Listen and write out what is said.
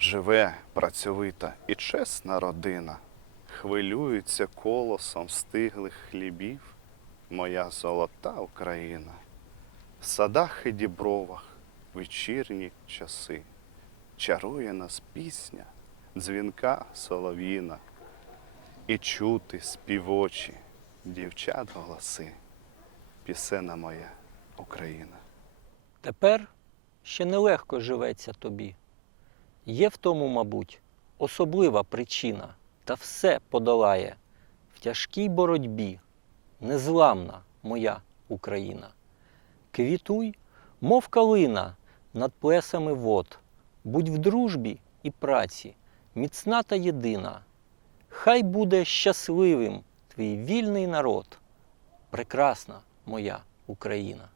живе працьовита і чесна родина, хвилюється колосом стиглих хлібів, моя золота Україна. В садах і дібровах вечірні часи чарує нас пісня, дзвінка солов'їна, і чути співочі дівчат голоси, пісена моя Україна. Тепер ще нелегко живеться тобі. Є в тому, мабуть, особлива причина, та все подолає в тяжкій боротьбі, незламна моя Україна. Квітуй, мов калина над плесами вод, будь в дружбі і праці, міцна та єдина. Хай буде щасливим твій вільний народ, прекрасна моя Україна.